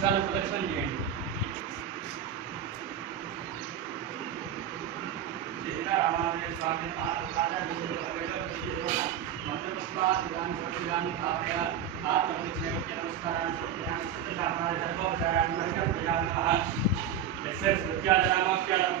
Gonzalo Production Unit. हमारे स्वामी राजा नमस्कार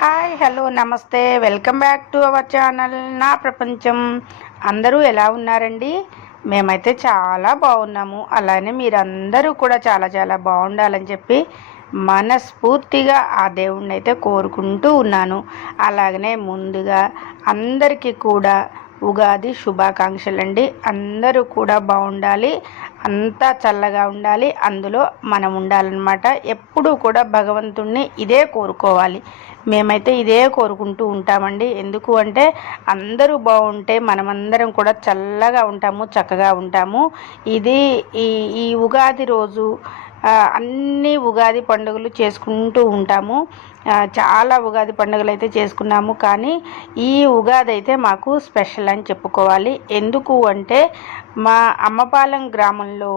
హాయ్ హలో నమస్తే. Welcome back to our channel నా ప్రపంచం. అందరూ ఎలా ఉన్నారండి? మేమైతే చాలా బాగున్నాము. అలానే మీరందరూ కూడా చాలా చాలా బాగుండాలని చెప్పి మనస్ఫూర్తిగా ఆ దేవుణ్ణి అయితే కోరుకుంటూ ఉన్నాను. అలాగనే ముందుగా అందరికీ కూడా ఉగాది శుభాకాంక్షలు అండి అందరూ కూడా బాగుండాలి. అంతా చల్లగా ఉండాలి. అందులో మనం ఉండాలన్నమాట. ఎప్పుడూ కూడా భగవంతుణ్ణి ఇదే కోరుకోవాలి. మేమైతే ఇదే కోరుకుంటూ ఉంటామండి. ఎందుకు అంటే అందరూ బాగుంటే మనమందరం కూడా చల్లగా ఉంటాము చక్కగా ఉంటాము. ఇది ఈ ఈ ఉగాది రోజు అన్ని ఉగాది పండుగలు చేసుకుంటూ ఉంటాము. చాలా ఉగాది పండుగలు అయితే చేసుకున్నాము. కానీ ఈ ఉగాది అయితే మాకు స్పెషల్ అని చెప్పుకోవాలి. ఎందుకు అంటే మా అమ్మపాలెం గ్రామంలో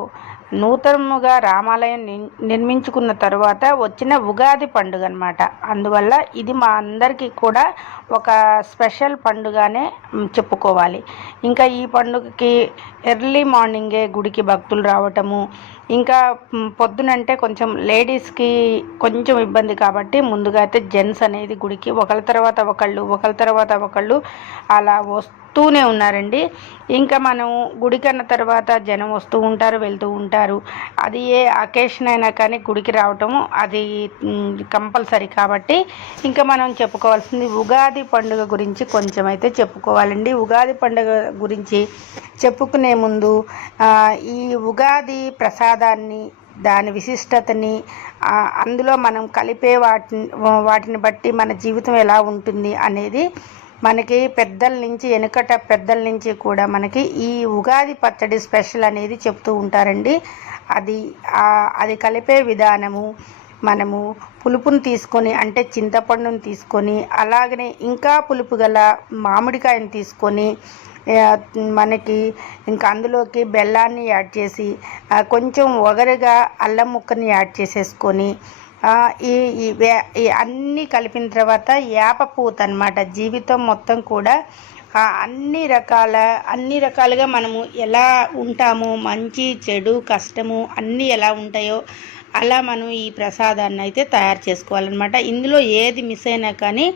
నూతనముగా రామాలయం నిర్మించుకున్న తర్వాత వచ్చిన ఉగాది పండుగ అనమాట అందువల్ల ఇది మా అందరికీ కూడా ఒక స్పెషల్ పండుగనే చెప్పుకోవాలి. ఇంకా ఈ పండుగకి ఎర్లీ మార్నింగే గుడికి భక్తులు రావటము ఇంకా పొద్దునంటే కొంచెం లేడీస్కి కొంచెం ఇబ్బంది కాబట్టి ముందుగా అయితే జెంట్స్ అనేది గుడికి ఒకళ్ళ తర్వాత ఒకళ్ళు ఒకళ్ళ తర్వాత ఒకళ్ళు అలా వస్తూనే ఉన్నారండి. ఇంకా మనం గుడికి అన్న తర్వాత జనం వస్తూ ఉంటారు వెళ్తూ ఉంటారు. అది ఏ అకేషన్ అయినా కానీ గుడికి రావటము అది కంపల్సరీ కాబట్టి ఇంకా మనం చెప్పుకోవాల్సింది ఉగాది పండుగ గురించి కొంచెం అయితే చెప్పుకోవాలండి. ఉగాది పండుగ గురించి చెప్పుకునే ముందు ఈ ఉగాది ప్రసాదాన్ని దాని విశిష్టతని అందులో మనం కలిపే వాటిని వాటిని బట్టి మన జీవితం ఎలా ఉంటుంది అనేది మనకి పెద్దల నుంచి వెనుకట పెద్దల నుంచి కూడా మనకి ఈ ఉగాది పచ్చడి స్పెషల్ అనేది చెప్తూ ఉంటారండి. అది అది కలిపే విధానము మనము పులుపుని తీసుకొని అంటే చింతపండుని తీసుకొని అలాగనే ఇంకా పులుపు గల మామిడికాయని తీసుకొని మనకి ఇంకా అందులోకి బెల్లాన్ని యాడ్ చేసి కొంచెం ఒగరుగా అల్లం ముక్కని యాడ్ చేసేసుకొని ఈ అన్నీ కలిపిన తర్వాత వేప పూత అనమాట జీవితం మొత్తం కూడా అన్ని రకాల అన్ని రకాలుగా మనము ఎలా ఉంటామో? మంచి చెడు కష్టము అన్నీ ఎలా ఉంటాయో అలా మనం ఈ ప్రసాదాన్ని అయితే తయారు చేసుకోవాలన్నమాట. ఇందులో ఏది మిస్ అయినా కానీ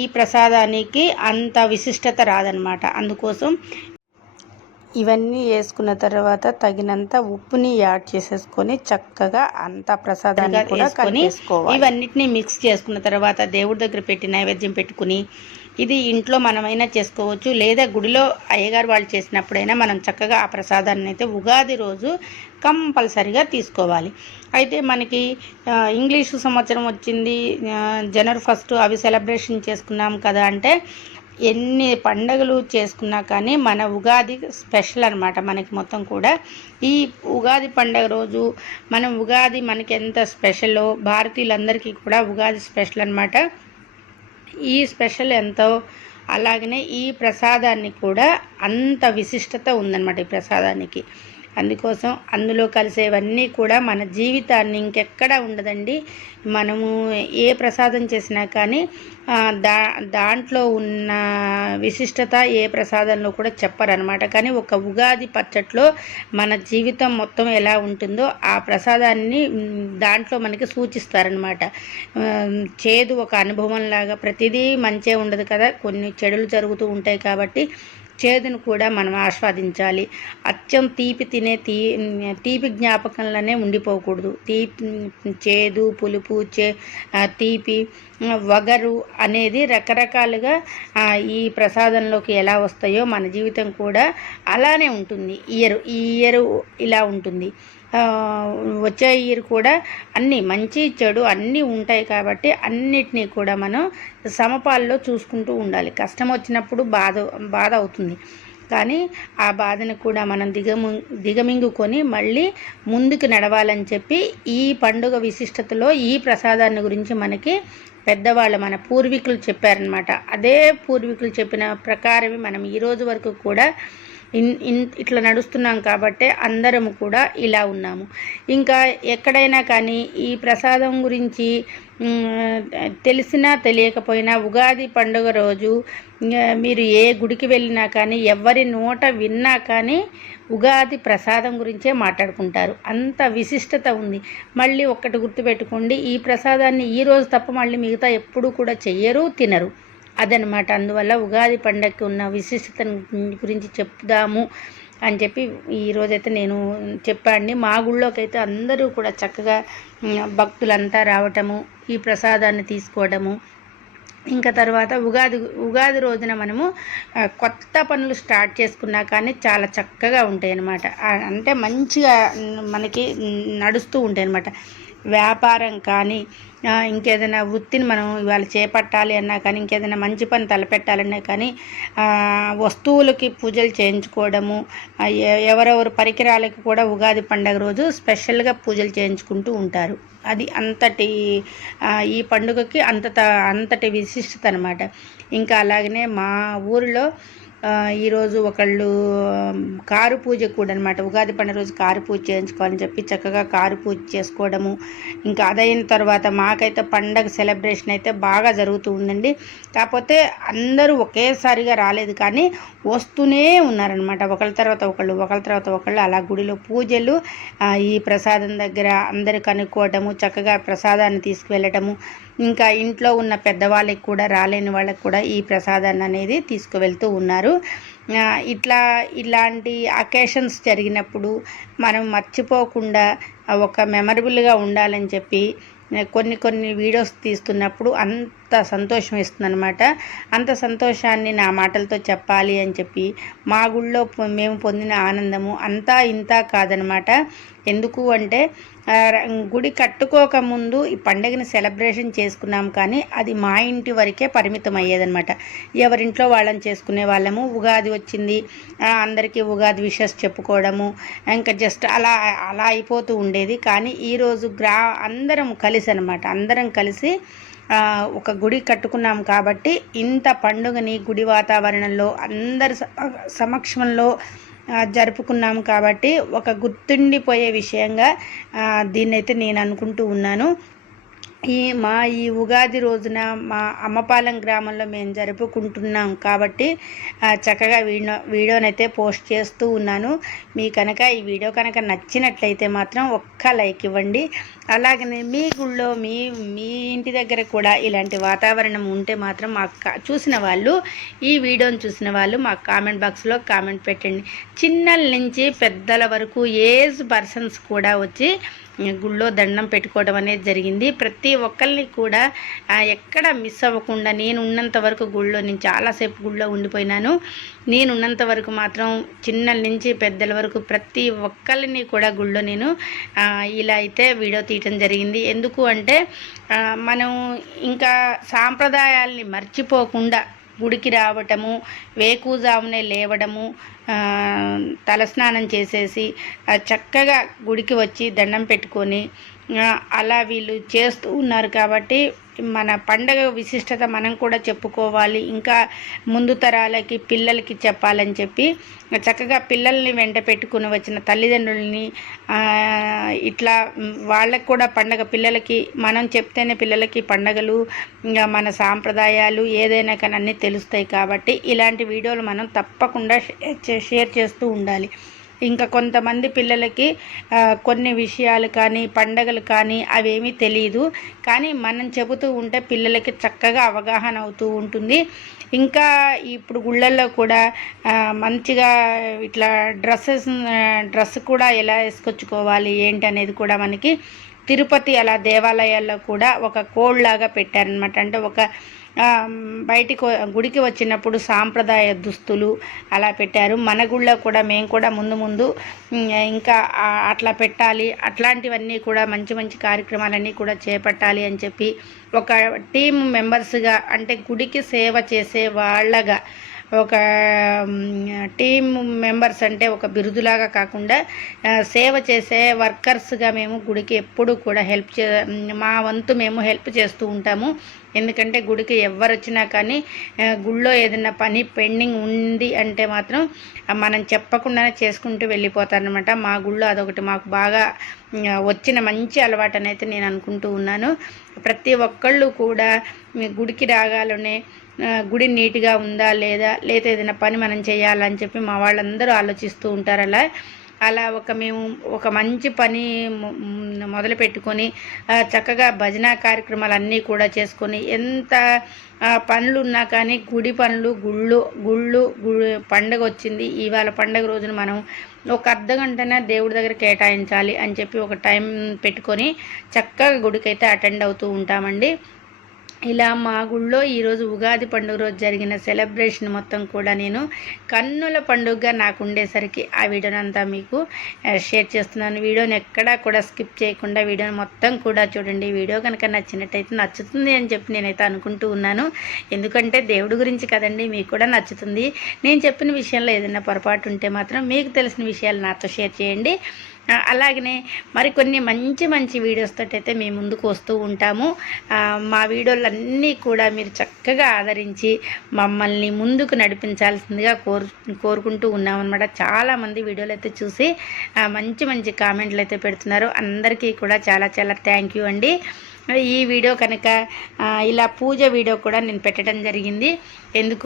ఈ ప్రసాదానికి అంత విశిష్టత రాదనమాట అందుకోసం ఇవన్నీ వేసుకున్న తర్వాత తగినంత ఉప్పుని యాడ్ చేసేసుకొని చక్కగా అంత ప్రసాదాన్ని కూడా కలిపేసుకోవాలి. ఇవన్నిటిని మిక్స్ చేసుకున్న తర్వాత దేవుడి దగ్గర పెట్టి నైవేద్యం పెట్టుకుని ఇది ఇంట్లో మనమైనా చేసుకోవచ్చు. లేదా గుడిలో అయ్యగారు వాళ్ళు చేసినప్పుడైనా మనం చక్కగా ఆ ప్రసాదాన్ని అయితే ఉగాది రోజు కంపల్సరిగా తీసుకోవాలి. అయితే మనకి ఇంగ్లీషు సంవత్సరం వచ్చింది. జనవరి ఫస్ట్ అవి సెలబ్రేషన్ చేసుకున్నాం కదా అంటే ఎన్ని పండగలు చేసుకున్నా కానీ మన ఉగాది స్పెషల్ అనమాట మనకి మొత్తం కూడా. ఈ ఉగాది పండగ రోజు మనం ఉగాది మనకి ఎంత స్పెషలో భారతీయులందరికీ కూడా ఉగాది స్పెషల్ అనమాట ఈ స్పెషల్ ఎంతో అలాగనే ఈ ప్రసాదాన్ని కూడా అంత విశిష్టత ఉందన్నమాట ఈ ప్రసాదానికి. అందుకోసం అందులో కలిసేవన్నీ కూడా మన జీవితాన్ని ఇంకెక్కడా ఉండదండి. మనము ఏ ప్రసాదం చేసినా కానీ దా దాంట్లో ఉన్న విశిష్టత ఏ ప్రసాదంలో కూడా చెప్పరనమాట కానీ ఒక ఉగాది పచ్చట్లో మన జీవితం మొత్తం ఎలా ఉంటుందో ఆ ప్రసాదాన్ని దాంట్లో మనకి సూచిస్తారనమాట చేదు ఒక అనుభవం లాగా ప్రతిదీ మంచే ఉండదు కదా. కొన్ని చెడులు జరుగుతూ ఉంటాయి కాబట్టి చేదును కూడా మనం ఆస్వాదించాలి. అచ్చం తీపి తినే తీ తీపి జ్ఞాపకంలోనే ఉండిపోకూడదు. తీపి చేదు పులుపు చే తీపి వగరు అనేది రకరకాలుగా ఈ ప్రసాదంలోకి ఎలా వస్తాయో మన జీవితం కూడా అలానే ఉంటుంది. ఇయర్ ఈ ఇయర్ ఇలా ఉంటుంది. వచ్చే ఇయర్ కూడా అన్నీ మంచి చెడు అన్నీ ఉంటాయి కాబట్టి అన్నిటినీ కూడా మనం సమపాల్లో చూసుకుంటూ ఉండాలి. కష్టం వచ్చినప్పుడు బాధ బాధ అవుతుంది. కానీ ఆ బాధను కూడా మనం దిగము దిగమింగుకొని మళ్ళీ ముందుకు నడవాలని చెప్పి ఈ పండుగ విశిష్టతలో ఈ ప్రసాదాన్ని గురించి మనకి పెద్దవాళ్ళు మన పూర్వీకులు చెప్పారనమాట అదే పూర్వీకులు చెప్పిన ప్రకారమే మనం ఈ రోజు వరకు కూడా ఇన్ ఇన్ ఇట్లా నడుస్తున్నాం కాబట్టే అందరం కూడా ఇలా ఉన్నాము. ఇంకా ఎక్కడైనా కానీ ఈ ప్రసాదం గురించి తెలిసినా తెలియకపోయినా ఉగాది పండుగ రోజు మీరు ఏ గుడికి వెళ్ళినా కానీ ఎవరి నోట విన్నా కానీ ఉగాది ప్రసాదం గురించే మాట్లాడుకుంటారు. అంత విశిష్టత ఉంది. మళ్ళీ ఒక్కటి గుర్తుపెట్టుకోండి ఈ ప్రసాదాన్ని ఈరోజు తప్ప మళ్ళీ మిగతా ఎప్పుడూ కూడా చెయ్యరు తినరు. అదనమాట. అందువల్ల ఉగాది పండగకి ఉన్న విశిష్టత గురించి చెప్దాము అని చెప్పి ఈరోజైతే నేను చెప్పండి మా గుళ్ళోకి అయితే అందరూ కూడా చక్కగా భక్తులంతా రావటము ఈ ప్రసాదాన్ని తీసుకోవడము ఇంకా తర్వాత ఉగాది ఉగాది రోజున మనము కొత్త పనులు స్టార్ట్ చేసుకున్నా కానీ చాలా చక్కగా ఉంటాయి అన్నమాట అంటే మంచిగా మనకి నడుస్తూ ఉంటాయి అన్నమాట వ్యాపారం కానీ ఇంకేదైనా వృత్తిని మనం ఇవాళ చేపట్టాలి అన్నా కానీ ఇంకేదైనా మంచి పని తలపెట్టాలన్నా కానీ వస్తువులకి పూజలు చేయించుకోవడము ఎవరెవరు పరికరాలకి కూడా ఉగాది పండగ రోజు స్పెషల్గా పూజలు చేయించుకుంటూ ఉంటారు. అది అంతటి ఈ పండుగకి అంతట అంతటి విశిష్టత అనమాట ఇంకా అలాగనే మా ఊరిలో ఈరోజు ఒకళ్ళు కారు పూజ కూడా అనమాట ఉగాది పండుగ రోజు కారు పూజ చేయించుకోవాలని చెప్పి చక్కగా కారు పూజ చేసుకోవడము. ఇంకా అదైన తర్వాత మాకైతే పండగ సెలబ్రేషన్ అయితే బాగా జరుగుతూ ఉందండి. కాకపోతే అందరూ ఒకేసారిగా రాలేదు కానీ వస్తూనే ఉన్నారనమాట. ఒకళ్ళ తర్వాత ఒకళ్ళు ఒకళ్ళ తర్వాత ఒకళ్ళు అలా గుడిలో పూజలు ఈ ప్రసాదం దగ్గర అందరు కనుక్కోవటము చక్కగా ప్రసాదాన్ని తీసుకువెళ్ళటము ఇంకా ఇంట్లో ఉన్న పెద్దవాళ్ళకి కూడా రాలేని వాళ్ళకి కూడా ఈ ప్రసాదాన్ని అనేది తీసుకువెళ్తూ ఉన్నారు. ఇట్లా ఇలాంటి అకేషన్స్ జరిగినప్పుడు మనం మర్చిపోకుండా ఒక మెమరబుల్గా ఉండాలని చెప్పి కొన్ని కొన్ని వీడియోస్ తీస్తున్నప్పుడు అంత సంతోషం ఇస్తుందన్నమాట అంత సంతోషాన్ని నా మాటలతో చెప్పాలి అని చెప్పి మా గుళ్ళో పొ- మేము పొందిన ఆనందము అంతా ఇంత కాదనమాట ఎందుకు అంటే ర- గుడి కట్టుకోక ముందు ఈ పండుగని సెలబ్రేషన్ చేసుకున్నాం కానీ అది మా ఇంటి వరకే పరిమితం అయ్యేదనమాట ఎవరింట్లో వాళ్ళని చేసుకునే వాళ్ళము ఉగాది వచ్చింది అందరికీ ఉగాది విషెస్ చెప్పుకోవడము ఇంకా జస్ట్ అలా అలా అయిపోతూ ఉండేది. కానీ ఈరోజు గ్రా అందరం కలిసి అనమాట అందరం కలిసి ఒక గుడి కట్టుకున్నాం కాబట్టి ఇంత పండుగని గుడి వాతావరణంలో అందరి సమక్షంలో జరుపుకున్నాము కాబట్టి ఒక గుర్తుండిపోయే విషయంగా దీన్నైతే నేను అనుకుంటూ ఉన్నాను. ఈ మా ఈ ఉగాది రోజున మా అమ్మపాలెం గ్రామంలో మేము జరుపుకుంటున్నాం కాబట్టి చక్కగా వీడియో వీడియోనైతే పోస్ట్ చేస్తూ ఉన్నాను. మీ కనుక ఈ వీడియో కనుక నచ్చినట్లయితే మాత్రం ఒక్క లైక్ ఇవ్వండి. అలాగనే మీ గుళ్ళో మీ మీ ఇంటి దగ్గర కూడా ఇలాంటి వాతావరణం ఉంటే మాత్రం మాకు చూసిన వాళ్ళు ఈ వీడియోని చూసిన వాళ్ళు మాకు కామెంట్ బాక్స్లో కామెంట్ పెట్టండి. చిన్నల నుంచి పెద్దల వరకు ఏజ్ పర్సన్స్ కూడా వచ్చి గుళ్ళో దండం పెట్టుకోవడం అనేది జరిగింది. ప్రతి ఒక్కరిని కూడా ఎక్కడ మిస్ అవ్వకుండా నేను ఉన్నంత వరకు గుళ్ళో నేను చాలాసేపు గుళ్ళో ఉండిపోయినాను. నేను ఉన్నంత వరకు మాత్రం చిన్నల నుంచి పెద్దల వరకు ప్రతి ఒక్కరిని కూడా గుళ్ళో నేను ఇలా అయితే వీడియో తీయటం జరిగింది. ఎందుకు అంటే మనం ఇంకా సాంప్రదాయాల్ని మర్చిపోకుండా గుడికి రావటము వేకూజామునే లేవడము తలస్నానం చేసేసి చక్కగా గుడికి వచ్చి దండం పెట్టుకొని అలా వీళ్ళు చేస్తూ ఉన్నారు కాబట్టి మన పండగ విశిష్టత మనం కూడా చెప్పుకోవాలి. ఇంకా ముందు తరాలకి పిల్లలకి చెప్పాలని చెప్పి చక్కగా పిల్లల్ని వెంట పెట్టుకుని వచ్చిన తల్లిదండ్రుల్ని ఇట్లా వాళ్ళకు వాళ్ళకి కూడా పండగ పిల్లలకి మనం చెప్తేనే పిల్లలకి పండగలు ఇంకా మన సాంప్రదాయాలు ఏదైనా కానీ అన్నీ తెలుస్తాయి కాబట్టి ఇలాంటి వీడియోలు మనం తప్పకుండా షేర్ చే- షేర్ చేస్తూ ఉండాలి. ఇంకా కొంతమంది పిల్లలకి కొన్ని విషయాలు కానీ పండగలు కానీ అవేమీ తెలియదు కానీ మనం చెబుతూ ఉంటే పిల్లలకి చక్కగా అవగాహన అవుతూ ఉంటుంది. ఇంకా ఇప్పుడు గుళ్ళల్లో కూడా మంచిగా ఇట్లా డ్రెస్సెస్ డ్రెస్ కూడా ఎలా వేసుకొచ్చుకోవాలి ఏంటి అనేది కూడా మనకి తిరుపతి అలా దేవాలయాల్లో కూడా ఒక కోడ్ లాగా పెట్టారనమాట అంటే ఒక బయటికి గుడికి వచ్చినప్పుడు సాంప్రదాయ దుస్తులు అలా పెట్టారు. మన గుళ్ళో కూడా మేము కూడా ముందు ముందు ఇంకా అట్లా పెట్టాలి అట్లాంటివన్నీ కూడా మంచి మంచి కార్యక్రమాలన్నీ కూడా చేపట్టాలి అని చెప్పి ఒక టీం మెంబర్స్గా అంటే గుడికి సేవ చేసే వాళ్ళగా ఒక టీమ్ మెంబర్స్ అంటే ఒక బిరుదులాగా కాకుండా సేవ చేసే వర్కర్స్గా మేము గుడికి ఎప్పుడూ కూడా హెల్ప్ చే మా వంతు మేము హెల్ప్ చేస్తూ ఉంటాము. ఎందుకంటే గుడికి ఎవరు వచ్చినా కానీ గుళ్ళో ఏదైనా పని పెండింగ్ ఉంది అంటే మాత్రం మనం చెప్పకుండానే చేసుకుంటూ వెళ్ళిపోతారనమాట. మా గుళ్ళో అదొకటి మాకు బాగా వచ్చిన మంచి అలవాటు అయితే నేను అనుకుంటూ ఉన్నాను. ప్రతి ఒక్కళ్ళు కూడా గుడికి రాగాలనే గుడి నీట్గా ఉందా లేదా? లేదా ఏదైనా పని మనం చేయాలని చెప్పి మా వాళ్ళందరూ ఆలోచిస్తూ ఉంటారు అలా. అలా ఒక మేము ఒక మంచి పని మొదలు పెట్టుకొని చక్కగా భజన కార్యక్రమాలు అన్నీ కూడా చేసుకొని ఎంత పనులు ఉన్నా కానీ గుడి పనులు గుళ్ళు గుళ్ళు పండగ వచ్చింది. ఇవాళ పండగ రోజున మనం ఒక అర్ధ గంటనే దేవుడి దగ్గర కేటాయించాలి అని చెప్పి ఒక టైం పెట్టుకొని చక్కగా గుడికైతే అటెండ్ అవుతూ ఉంటామండి. ఇలా మా గుళ్ళో ఈరోజు ఉగాది పండుగ రోజు జరిగిన సెలబ్రేషన్ మొత్తం కూడా నేను కన్నుల పండుగగా నాకు ఉండేసరికి ఆ వీడియోని అంతా మీకు షేర్ చేస్తున్నాను. వీడియోని ఎక్కడా కూడా స్కిప్ చేయకుండా వీడియోని మొత్తం కూడా చూడండి. వీడియో కనుక నచ్చినట్టయితే నచ్చుతుంది అని చెప్పి నేనైతే అనుకుంటూ ఉన్నాను. ఎందుకంటే దేవుడి గురించి కదండి మీకు కూడా నచ్చుతుంది. నేను చెప్పిన విషయంలో ఏదైనా పొరపాటు ఉంటే మాత్రం మీకు తెలిసిన విషయాలు నాతో షేర్ చేయండి. అలాగనే మరికొన్ని మంచి మంచి వీడియోస్ తోటి మీ ముందుకు వస్తూ ఉంటాము. మా వీడియోలన్నీ కూడా మీరు చక్కగా ఆదరించి మమ్మల్ని ముందుకు నడిపించాల్సిందిగా కోరు కోరుకుంటూ ఉన్నామన్నమాట. చాలామంది వీడియోలు అయితే చూసి మంచి మంచి కామెంట్లు అయితే పెడుతున్నారు. అందరికీ కూడా చాలా చాలా థ్యాంక్ యూ అండి. ఈ వీడియో కనుక ఇలా పూజ వీడియో కూడా నేను పెట్టడం జరిగింది. ఎందుకు